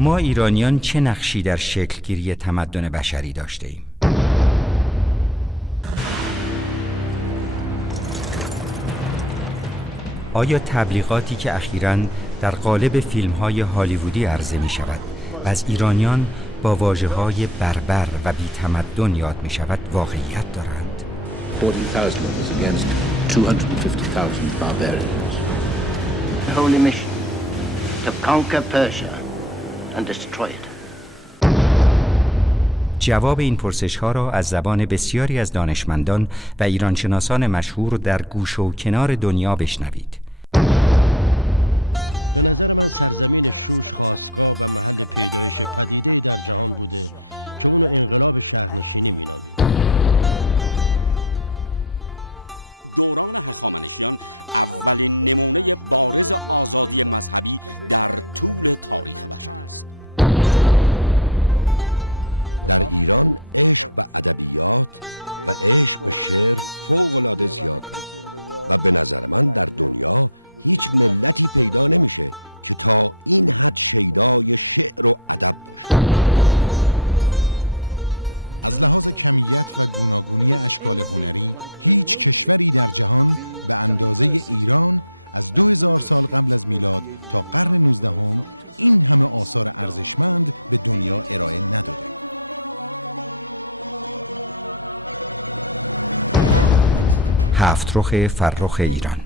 ما ایرانیان چه نقشی در شکلگیری تمدن بشری داشته ایم؟ آیا تبلیغاتی که اخیراً در قالب فیلم‌های هالیوودی عرضه می‌شود و از ایرانیان با واژه‌های بربر و بی‌تمدن یاد می‌شود واقعیت دارند؟ 40,000 of us against 250,000 barbarians. The holy mission to conquer Persia and destroy it. جواب این پرسش‌ها را از زبان بسیاری از دانشمندان و ایرانشناسان مشهور در گوش و کنار دنیا بشنوید. Diversity and number of shapes that were created in the Iranian world from 2000 BC down to the 19th century. هفت رخ فرخ ایران،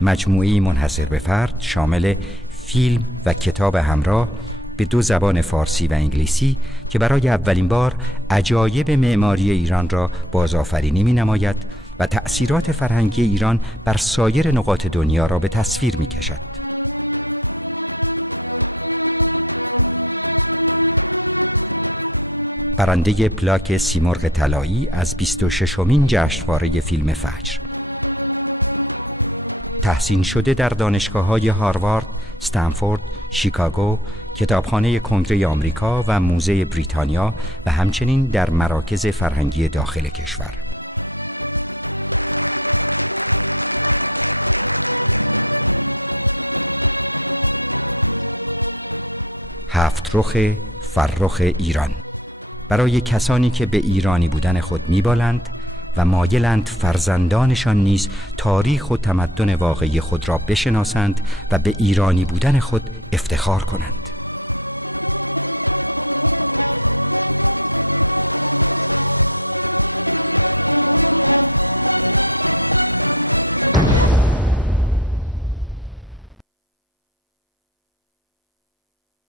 مجموعه‌ای منحصر به فرد شامل فیلم و کتاب همراه به دو زبان فارسی و انگلیسی که برای اولین بار عجایب معماری ایران را بازآفرینی می‌نماید و تأثیرات فرهنگی ایران بر سایر نقاط دنیا را به تصویر می‌کشد. برنده پلاک سیمرغ طلایی از 26مین جشنواره فیلم فجر، تحسین شده در دانشگاه‌های هاروارد، استنفورد، شیکاگو، کتابخانه کنگره آمریکا و موزه بریتانیا و همچنین در مراکز فرهنگی داخل کشور. هفت رخ فرخ ایران برای کسانی که به ایرانی بودن خود می‌بالند و مایلند فرزندانشان نیز تاریخ و تمدن واقعی خود را بشناسند و به ایرانی بودن خود افتخار کنند.